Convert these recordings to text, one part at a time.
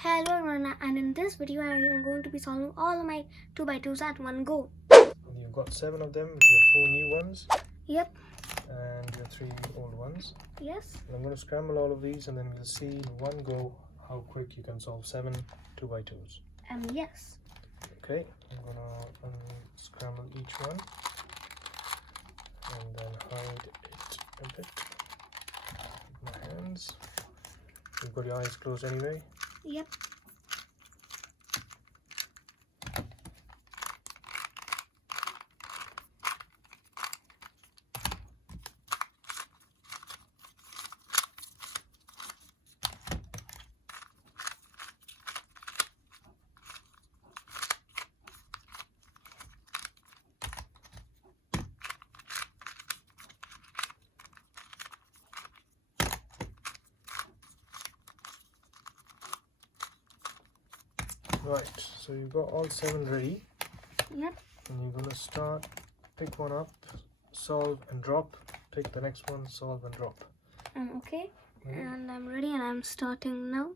Hello everyone, and in this video I am going to be solving all of my 2x2s at one go. You've got 7 of them with your 4 new ones. Yep. And your 3 old ones. Yes. And I'm going to scramble all of these and then we'll see in one go how quick you can solve 7 2x2s. Yes. Okay, I'm going to unscramble each one and then hide it a bit with my hands. You've got your eyes closed anyway. Yep. Right, so you've got all 7 ready. Yep. And you're going to start, pick one up, solve and drop, pick the next one, solve and drop. Okay. And I'm ready and I'm starting now.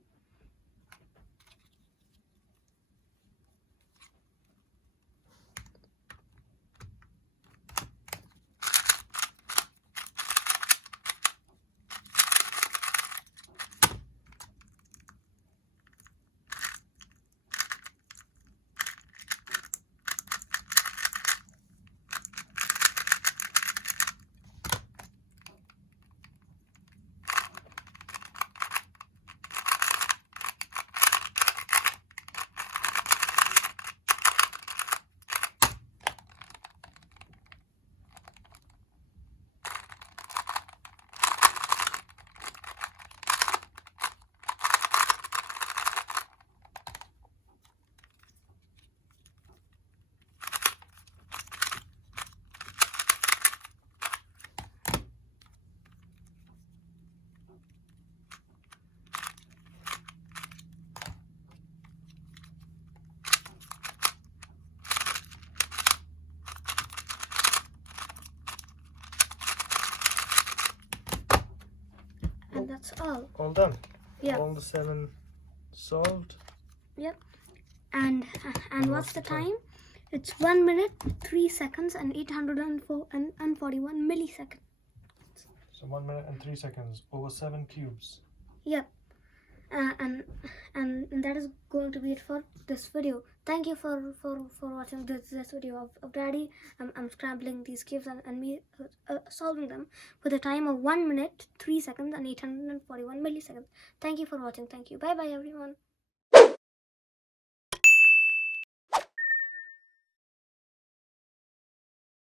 And that's all. All done? Yeah. All the 7 solved? Yep. And what's the time? It's 1 minute, 3 seconds and 841 milliseconds. So 1 minute and 3 seconds over 7 cubes. Yep. And that is going to be it for this video. Thank you for watching this video of Daddy. I'm scrambling these cubes and me solving them with a time of 1 minute, 3 seconds and 841 milliseconds. Thank you for watching. Thank you. Bye bye everyone.